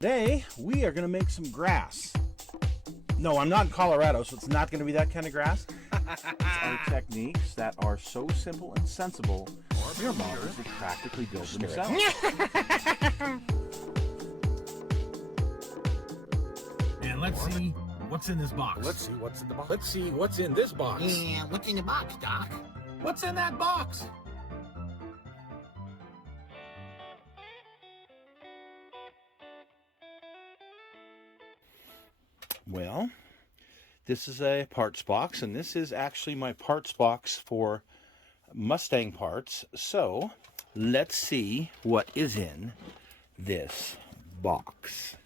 Today, we are going to make some grass. No, I'm not in Colorado, so it's not going to be that kind of grass. It's our techniques that are so simple and sensible, your models will practically build themselves. And let's see what's in this box. Let's see what's in the box. Let's see what's in this box. Yeah, what's in the box, Doc? What's in that box? Well, this is a parts box, and this is actually my parts box for Mustang parts. So, let's see what is in this box.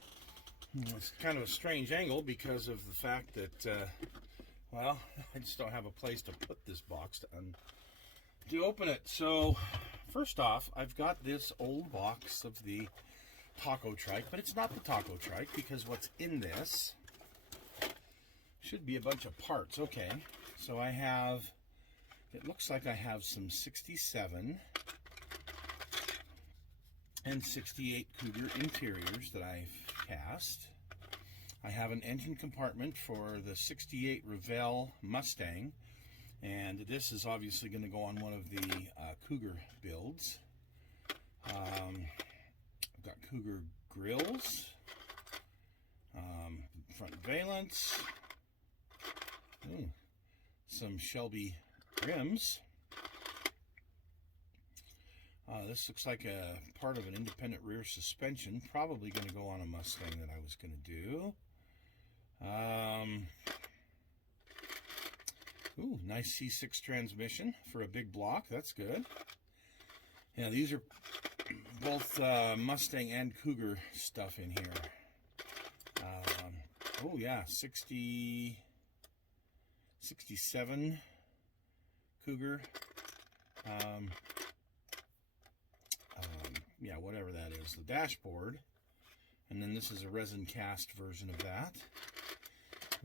It's kind of a strange angle because of the fact that, well, I just don't have a place to put this box to open it. So, first off, I've got this old box of the taco trike, but it's not the taco trike because what's in this should be a bunch of parts. Okay, so I have, it looks like I have some 67 and 68 Cougar interiors that I've cast. I have an engine compartment for the 68 Revell Mustang, and this is obviously going to go on one of the Cougar builds. I've got Cougar grills, front valance, some Shelby rims. This looks like a part of an independent rear suspension, probably going to go on a Mustang that I was going to do. Nice C6 transmission for a big block. That's good. Yeah, these are both Mustang and Cougar stuff in here. Oh yeah, 67 Cougar. Yeah, whatever that is. The dashboard. And then this is a resin cast version of that.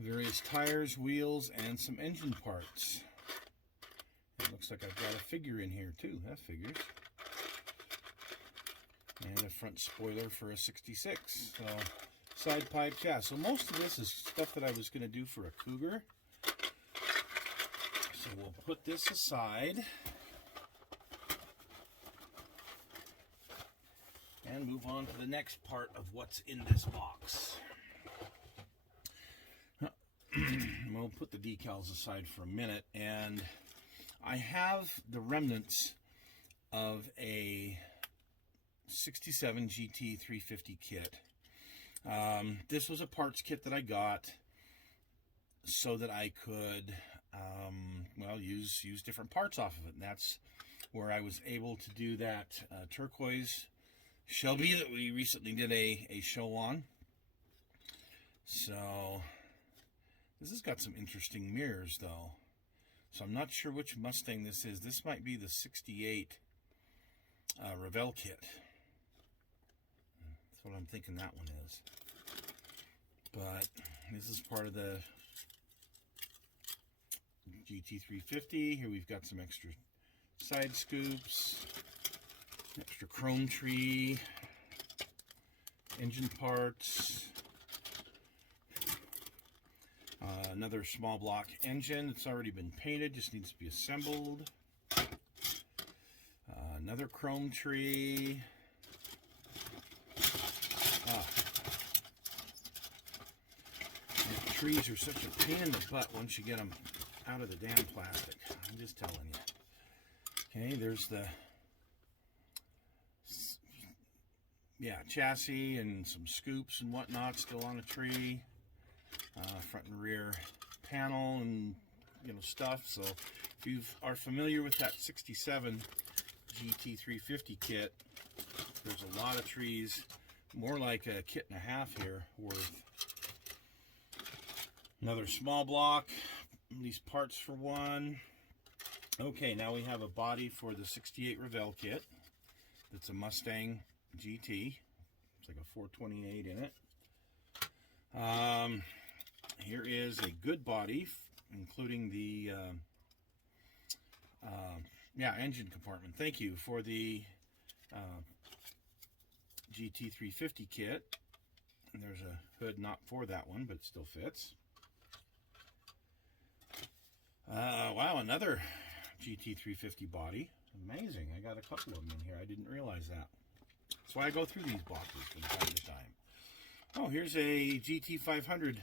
Various tires, wheels, and some engine parts. It looks like I've got a figure in here too. That figures. And a front spoiler for a 66. So, side pipe, yeah. So most of this is stuff that I was going to do for a Cougar. So we'll put this aside and move on to the next part of what's in this box. We'll put the decals aside for a minute, and I have the remnants of a 67 Gt500 Kit. This was a parts kit that I got so that I could well, use different parts off of it, and that's where I was able to do that turquoise Shelby that we recently did a show on. So this has got some interesting mirrors though, so I'm not sure which Mustang this is. This might be the 68 Revell kit. That's what I'm thinking that one is, but this is part of the Gt500. Here we've got some extra side scoops, extra chrome tree, engine parts, another small block engine that's already been painted, just needs to be assembled, another chrome tree. Trees are such a pain in the butt once you get them out of the damn plastic. I'm just telling you. Okay, there's the chassis and some scoops and whatnot still on a tree. Front and rear panel and stuff. So if you are familiar with that 67 Gt500 kit, there's a lot of trees, more like a kit and a half here worth. Another small block, these parts for one. Okay, now we have a body for the 68 Revell kit. That's a Mustang GT. It's like a 428 in it. Here is a good body, including the engine compartment. Thank you for the Gt500 kit. And there's a hood not for that one, but it still fits. Wow, another GT350 body. Amazing. I got a couple of them in here. I didn't realize that. That's why I go through these boxes from time to time. Oh, here's a Gt500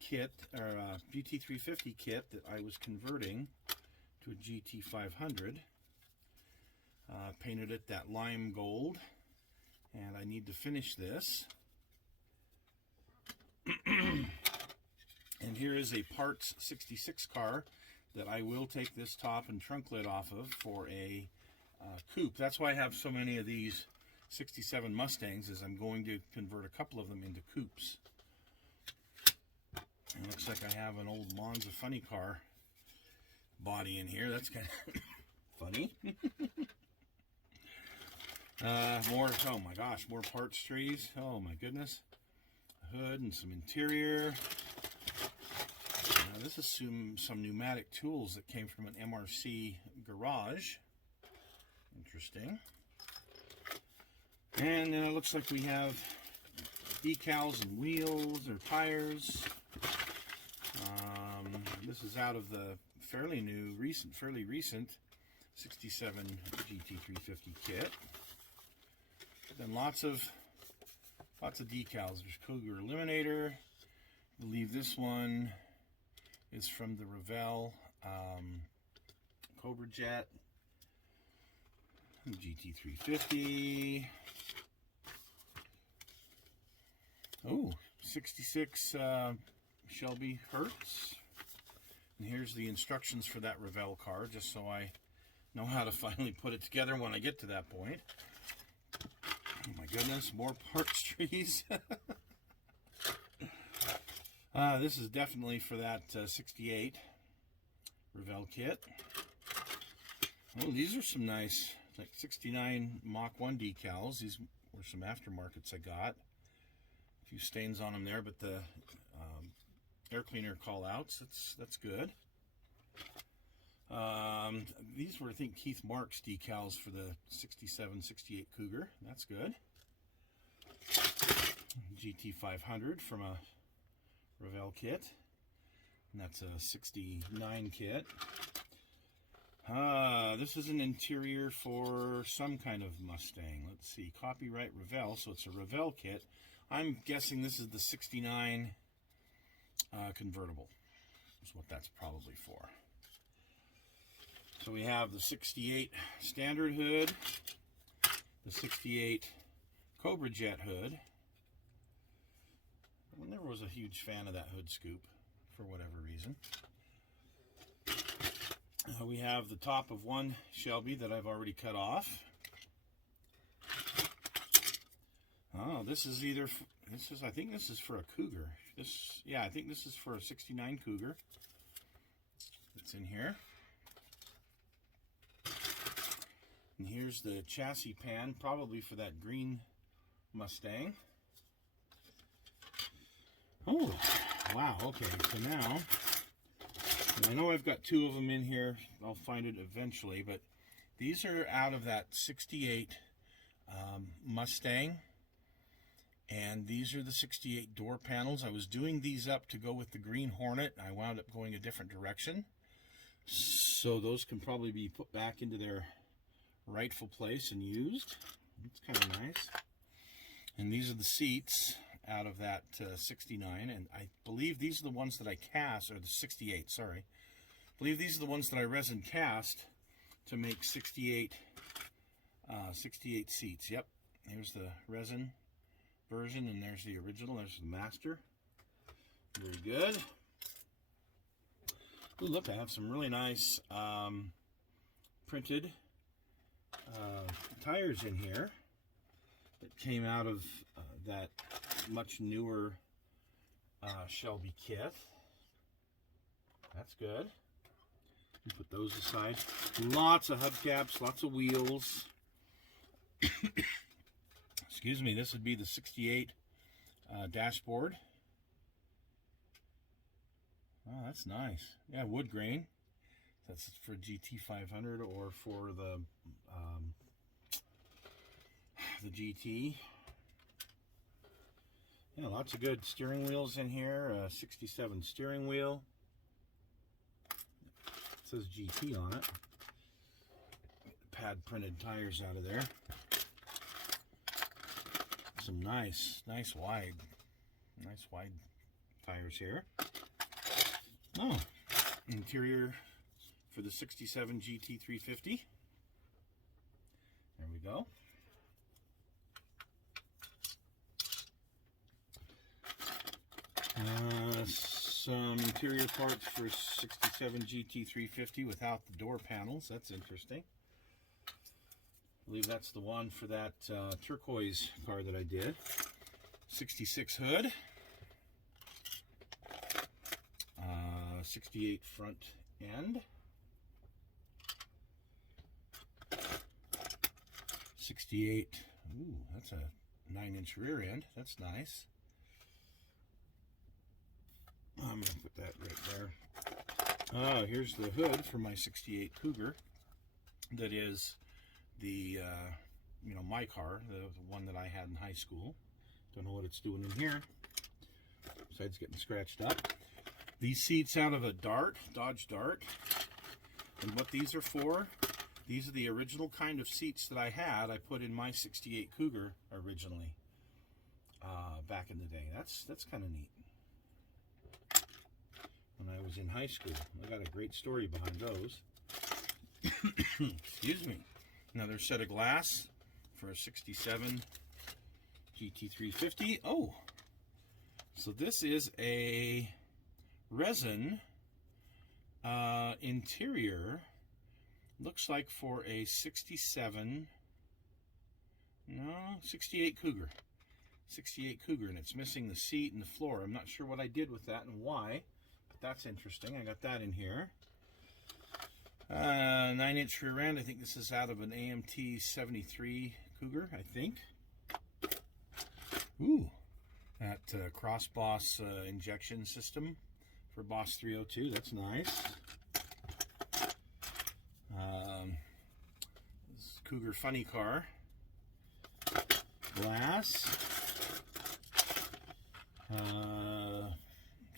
kit, or GT350 kit that I was converting to a GT500. Painted it that lime gold, and I need to finish this. And here is a parts 66 car that I will take this top and trunk lid off of for a coupe. That's why I have so many of these 67 Mustangs, is I'm going to convert a couple of them into coupes. It looks like I have an old Monza funny car body in here. That's kind of funny. More, oh my gosh, more parts trees. Oh my goodness. A hood and some interior. This is some pneumatic tools that came from an MRC garage. Interesting. And then it looks like we have decals and wheels or tires. This is out of the fairly recent 67 GT350 kit. Then lots of decals. There's Cougar Eliminator. I believe this one is from the Revell Cobra Jet. GT350. Oh, 66 Shelby Hertz. And here's the instructions for that Revell car, just so I know how to finally put it together when I get to that point. Oh my goodness, more parts trees. This is definitely for that 68 Revell kit. Oh, these are some nice, like 69 Mach 1 decals. These were some aftermarkets I got. A few stains on them there, but the air cleaner call outs, that's good. These were, I think, Keith Mark's decals for the 67, 68 Cougar. That's good. GT500 from a Revell kit. And that's a 69 kit. This is an interior for some kind of Mustang. Let's see. Copyright Revell, so it's a Revell kit. I'm guessing this is the 69 convertible. Is what that's probably for. So we have the 68 standard hood, the 68 Cobra Jet hood. I never was a huge fan of that hood scoop for whatever reason. We have the top of one Shelby that I've already cut off. Oh, this is either, I think this is for a Cougar. I think this is for a 69 Cougar. It's in here. And here's the chassis pan, probably for that green Mustang. Oh, wow, okay, so now, I know I've got two of them in here. I'll find it eventually, but these are out of that 68 Mustang. And these are the 68 door panels. I was doing these up to go with the green Hornet. I wound up going a different direction. So those can probably be put back into their rightful place and used. It's kind of nice. And these are the seats out of that 69. And I believe these are the ones that I cast, or the 68, sorry. I believe these are the ones that I resin cast to make 68 seats. Yep, here's the resin version, and there's the original. There's the master. Very good. Ooh, look, I have some really nice printed tires in here that came out of that much newer Shelby kit. That's good. We put those aside. Lots of hubcaps, lots of wheels. Excuse me, this would be the 68 dashboard. Oh, that's nice. Yeah, wood grain. That's for GT500 or for the GT. Yeah, lots of good steering wheels in here. 67 steering wheel. It says GT on it. Pad printed tires out of there. Some nice wide tires here. Oh, interior for the 67 GT350. There we go. Some interior parts for 67 GT350 without the door panels. That's interesting. I believe that's the one for that turquoise car that I did. 66 hood. 68 front end. 68. Ooh, that's a 9-inch rear end. That's nice. I'm going to put that right there. Here's the hood for my 68 Cougar. That is the, my car, the one that I had in high school. Don't know what it's doing in here, besides getting scratched up. These seats out of a Dodge Dart. And what these are for, these are the original kind of seats that I had. I put in my 68 Cougar originally, back in the day. That's kind of neat. When I was in high school. I got a great story behind those. Excuse me. Another set of glass for a 67 GT350. Oh, so this is a resin interior. Looks like for a 68 Cougar. 68 Cougar, and it's missing the seat and the floor. I'm not sure what I did with that and why. That's interesting. I got that in here. 9-inch rear end. I think this is out of an AMT 73 Cougar, I think. Ooh, that Cross Boss injection system for Boss 302. That's nice. This Cougar funny car. Glass.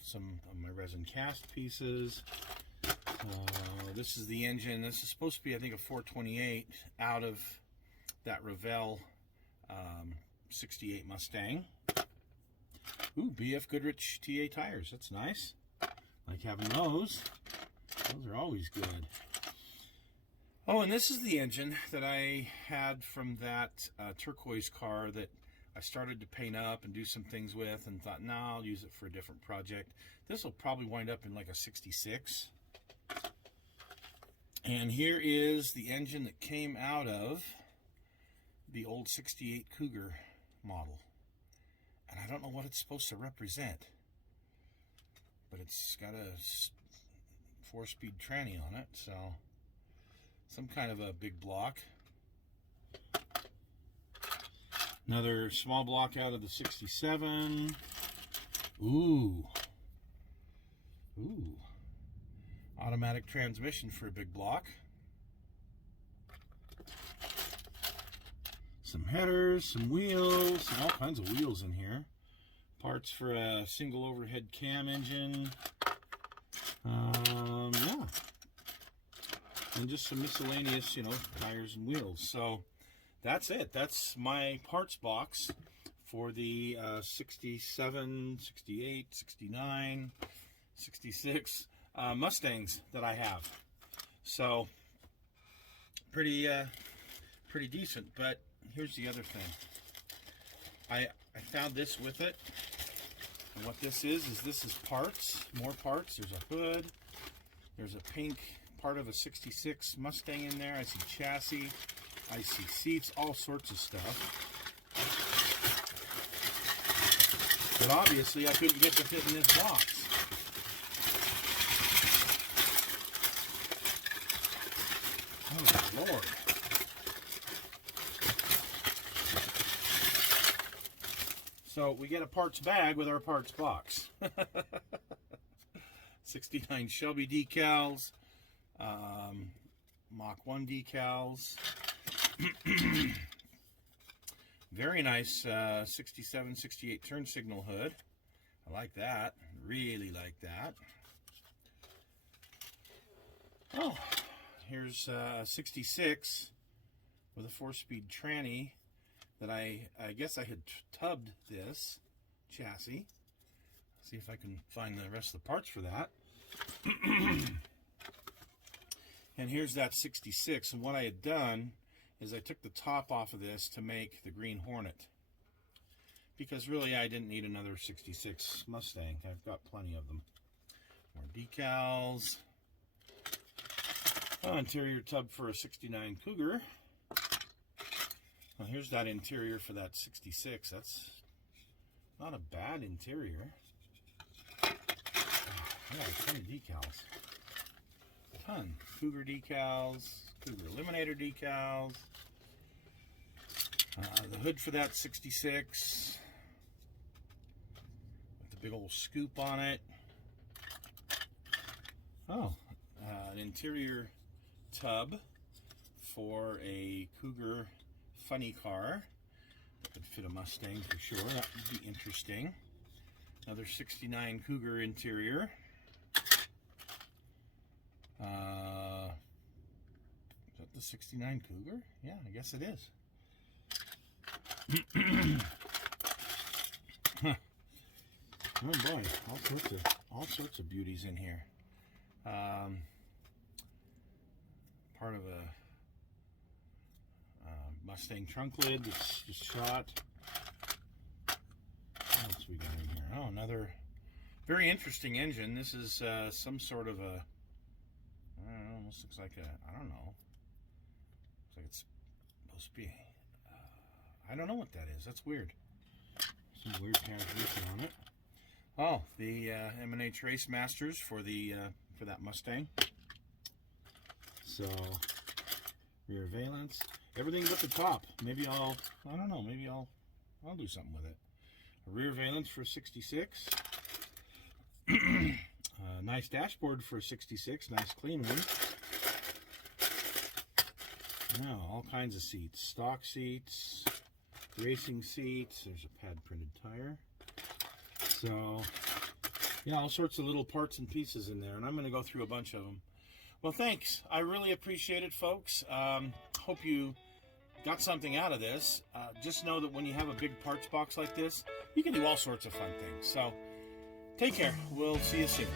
Some of my resin cast pieces. This is the engine. This is supposed to be, I think, a 428 out of that Revell 68 Mustang. Ooh, BF Goodrich TA tires. That's nice. Like having those. Those are always good. Oh, and this is the engine that I had from that turquoise car that I started to paint up and do some things with, and thought, no, I'll use it for a different project. This will probably wind up in like a 66. And here is the engine that came out of the old 68 Cougar model. And I don't know what it's supposed to represent, but it's got a 4-speed tranny on it, so some kind of a big block. Another small block out of the 67. Ooh. Automatic transmission for a big block. Some headers, some wheels, all kinds of wheels in here. Parts for a single overhead cam engine. Yeah. And just some miscellaneous, tires and wheels. So that's it. That's my parts box for the 67, 68, 69, 66 Mustangs that I have. So pretty decent. But here's the other thing. I found this with it. And what this is this is parts, more parts. There's a hood. There's a pink part of a 66 Mustang in there. I see chassis. I see seats, all sorts of stuff. But obviously I couldn't get to fit in this box. Oh, Lord. So we get a parts bag with our parts box. 69 Shelby decals, Mach 1 decals, Very nice 67, 68 turn signal hood. I like that. Really like that. Oh, here's 66 with a 4-speed tranny that I guess I had tubbed this chassis. See if I can find the rest of the parts for that. And here's that 66, and what I had done is I took the top off of this to make the Green Hornet, because really I didn't need another 66 Mustang. I've got plenty of them. More decals. Oh, interior tub for a 69 Cougar. Well, here's that interior for that 66. That's not a bad interior. Yeah, a ton of decals. A ton. Cougar decals, Cougar Eliminator decals. The hood for that 66 with the big old scoop on it. Oh, an interior tub for a Cougar funny car. That could fit a Mustang for sure. That would be interesting. Another 69 Cougar interior. Is that the 69 Cougar? Yeah, I guess it is. Huh. Oh boy, all sorts of beauties in here. Part of a Mustang trunk lid that's just shot. What else we got in here? Oh, another very interesting engine. This is some sort of a, I don't know, almost looks like a, I don't know. Looks like it's supposed to be, I don't know what that is. That's weird. Some weird transmission on it. Oh, the M&H Race Masters for the for that Mustang. So rear valence, everything but the top. Maybe I don't know. Maybe I'll do something with it. A rear valence for 66. Nice dashboard for 66. Nice clean one. Now all kinds of seats. Stock seats, racing seats. There's a pad printed tire. So yeah, all sorts of little parts and pieces in there, and I'm going to go through a bunch of them. Well, thanks. I really appreciate it, folks. Hope you got something out of this. Just know that when you have a big parts box like this, you can do all sorts of fun things. So take care. We'll see you soon.